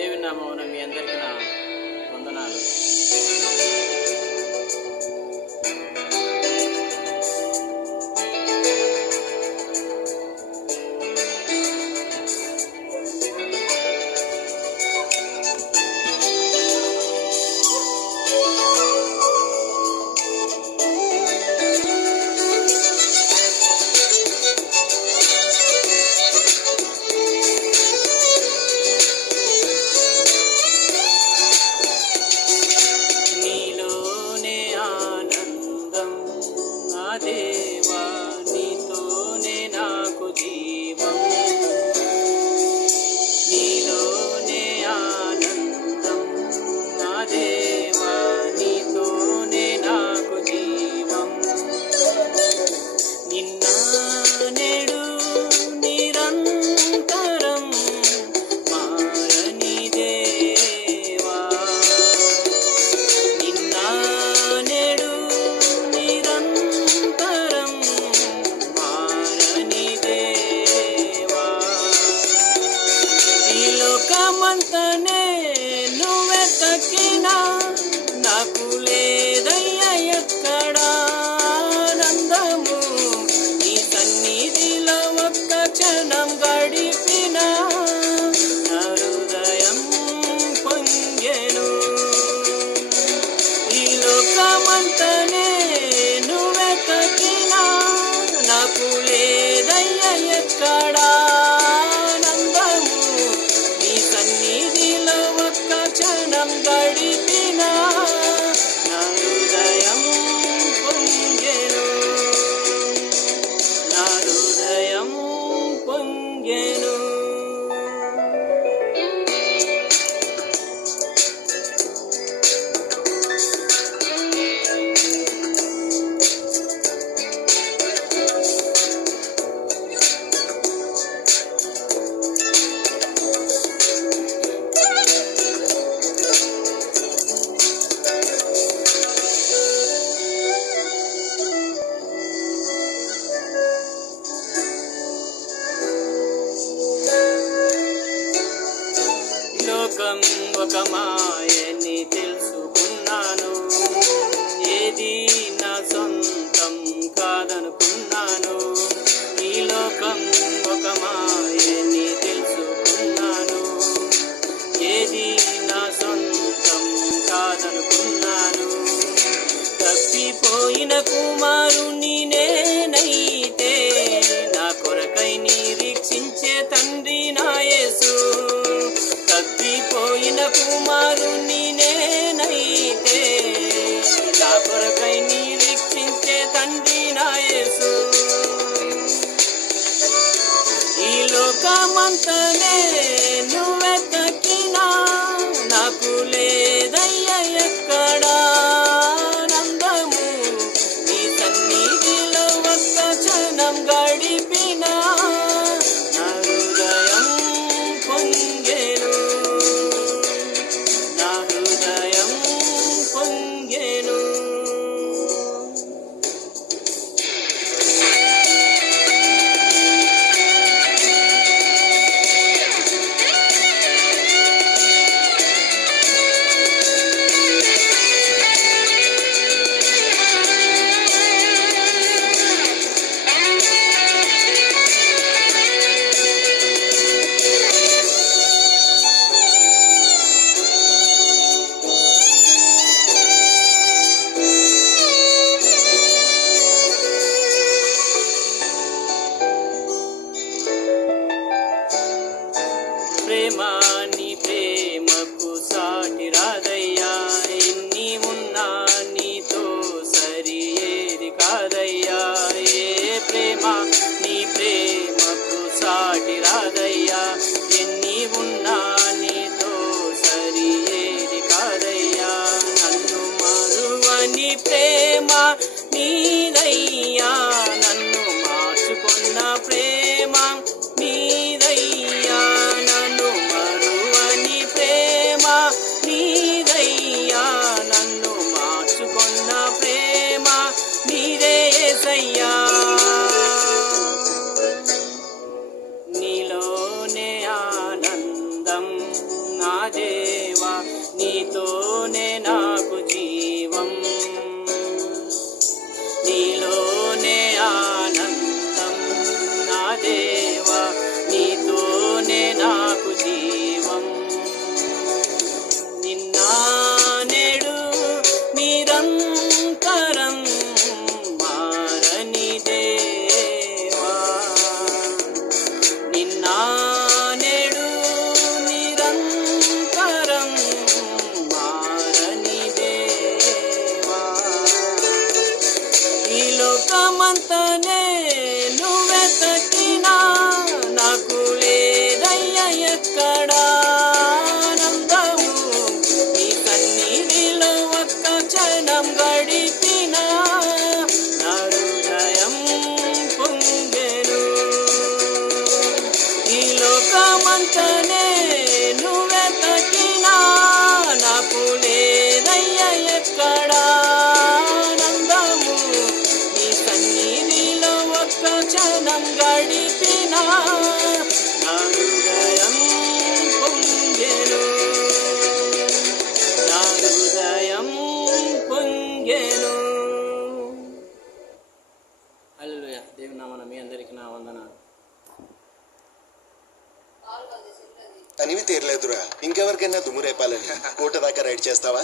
దేవుని నామమున మీ అందరికీ నా వందనాలు. దేవా నీతోనే నాకు జీవం, నీలోనే ఆనందం. నా దేవా నీతోనే నాకు జీవం. నిన్న నేడు నిరంతరం మారని దేవా, నిన్న నేడు లోకమంతనే నువ్వే తక్కినా నాకు లేదయ్యా ఎక్కడా ఆనందము. నీ సన్నిధిలో ఒక్క క్షణం గడిపినా నా హృదయం పొంగెను. ఈ లోకమంతనే నువ్వే తక్కినా నాకు లేదయ్యా ఎక్కడా గడిపినా నా హృదయం పొంగెను, నా హృదయం పొంగెను. లోకం ఒక మాయని తెలుసుకున్నాను, ఏది నా సొంతం కాదనుకున్నాను. ఈ లోకం ఒక మాయని తెలుసుకున్నాను, ఏది నా సొంతం కాదనుకున్నాను. తప్పిపోయిన కుమారుని నేనైతే నా కొరకై నిరీక్షించే తండ్రి నా యేసు. తప్పిపోయిన కుమారుని నేనైతే నా కొరకై నిరీక్షించే తండ్రి నా యేసు. ఈ లోకమంతనే నువ్వే తక్కినా నాకు లేదయ్యా ఎక్కడా ఆనందము. నీ సన్నిధిలో ఒక్క క్షణం గడిపినా నా హృదయం పొంగెను, నా హృదయం పొంగెను. ప్రేమ నీ ప్రేమకు సాటి రాదయ్యా, ఎన్ని ఉన్నా నీతో సరి ఏది కాదయ్యా. ఏ ప్రేమ నీ ప్రేమకు సాటి రాదయ్యా, ఎన్ని ఉన్నా నీతో సరి ఏది కాదయ్యా. నన్ను మరువని ప్రేమ నీదయ్యా, నన్ను మార్చుకున్న ప్రేమ నీదయ్యా. నన్ను మరువని ప్రేమ నీదయ్యా, నన్ను మార్చుకున్న ప్రేమ నీదే యేసయ్యా. నీలో నా దేవా నీతోనే నాకు జీవం, నీలోనే ఆనందం, నా దేవా నీతోనే నాకు జీవం. నిన్న నేడు నిరంతరం మారని దేవా, నిన్న నేడు నిరంతరం మారని దేవా. ఈ లోకమంతనే నువ్వెతకినా నాకు లేదయ్య ఎక్కడా ఆనందము, నీ సన్నిధిలో ఒక్క క్షణం గడిపినా నా హృదయం పొంగెను. ఈ లోకమంతనే నువ్వెతకినా నాకు లేదయ్య ఎక్కడా ఆనందము, నీ సన్నిధిలో ఒక్క క్షణం గడిపినా నా హృదయం పొంగెను, నా హృదయం పొంగెను. హల్లెలూయా. దేవుని నామమున మీ అందరికీ నా వందనాలు. తనివి తీరలేదురా, ఇంకెవరికైనా దుమ్ము రేపాలని కోట దాకా రైడ్ చేస్తావా?